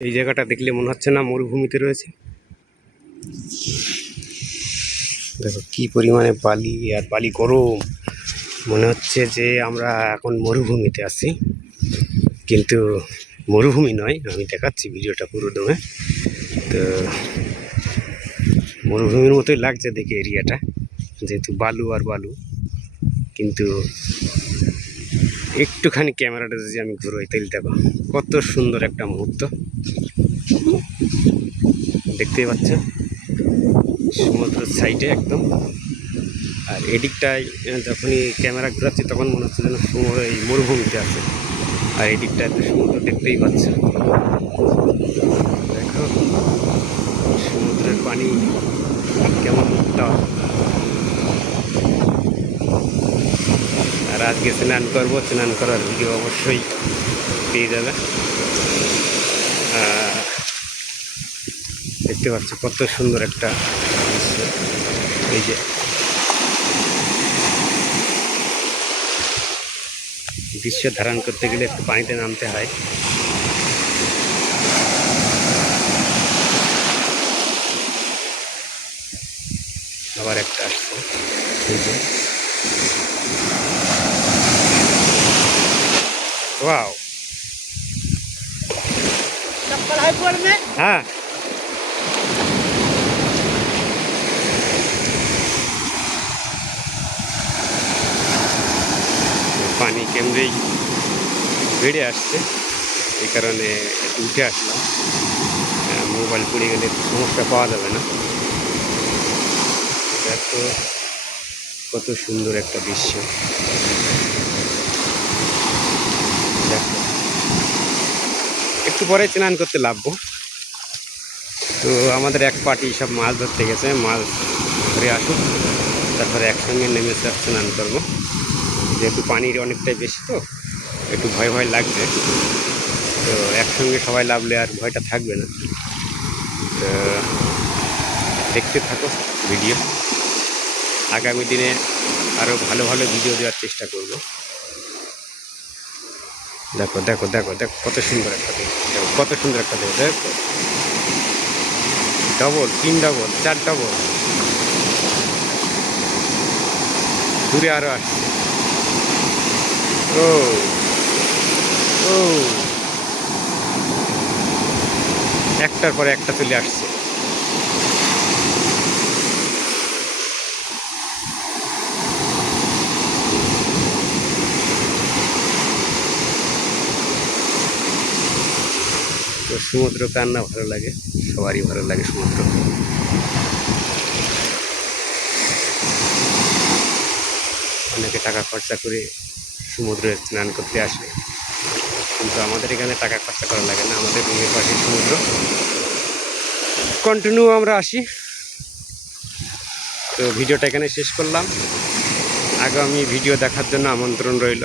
এই জায়গাটা দেখলে মনে হচ্ছে না মরুভূমিতে রয়েছে। দেখো কি পরিমাণে বালি আর বালি গরম, মনে হচ্ছে যে আমরা এখন মরুভূমিতে আছি, কিন্তু মরুভূমি নয়। আমি দেখাচ্ছি ভিডিওটা পুরো দমে। তো মরুভূমির মতোই লাগছে দেখে এরিয়াটা, যেহেতু বালু আর বালু। কিন্তু একটুখানি ক্যামেরাটা যদি আমি ঘুরোই তাহলে দেখো কত সুন্দর একটা মুহূর্ত দেখতেই পাচ্ছ, সমুদ্রের সাইডে একদম। আর এদিকটায় যখনই ক্যামেরা ঘোরাচ্ছি তখন মনে হচ্ছে যেন এই মরুভূমিতে আছে। আর এদিকটায় তো সমুদ্র দেখতেই পাচ্ছ, দেখো সমুদ্রের পানি কেমন উত্তাল। আর আজকে স্নান করবো, স্নান করার ভিডিও অবশ্যই পেয়ে যাবে। দেখতে পাচ্ছ কত সুন্দর একটা দৃশ্য। এই যে দৃশ্য ধারণ করতে গেলে একটু পানিতে নামতে হয়। আবার একটা আসছে, এই যে ওয়াও। হ্যাঁ, পানি কেমনেই বেড়ে আসছে, এই কারণে একটু উঠে আসলাম। মোবাইল পড়ে গেলে সমস্যা পাওয়া যাবে না। দেখো কত সুন্দর একটা দৃশ্য। দেখো একটু পরে স্নান করতে নামবো। তো আমাদের এক পার্টি সব মাছ ধরতে গেছে, মাছ ধরে আসুক, তারপরে একসঙ্গে নেমে স্নান করবো। যেহেতু পানির অনেকটাই বেশি, তো একটু ভয় ভয় লাগছে। তো একসঙ্গে সবাই নামলে আর ভয়টা থাকবে না। তো দেখতে থাকো ভিডিও, আগামী দিনে আরও ভালো ভালো ভিডিও দেওয়ার চেষ্টা করব। দেখো দেখো দেখো দেখো কত সুন্দর একটা দেখো, কত সুন্দর একটা দেখো। দেখো ডবল, 3 ডবল, 4 ডবল, দূরে আরও আসছে। ও ও, একটার পরে একটা চলে আসছে। তো সমুদ্র কার না ভালো লাগে, সবারই ভালো লাগে সমুদ্র। অনেকে টাকা খরচা করে সমুদ্রে স্নান করতে আসে, কিন্তু আমাদের এখানে টাকা খরচা করা লাগে না, আমাদের রুমের পাশে সমুদ্র। কন্টিনিউ আমরা আসি। তো ভিডিওটা এখানে শেষ করলাম, আগামী ভিডিও দেখার জন্য আমন্ত্রণ রইল।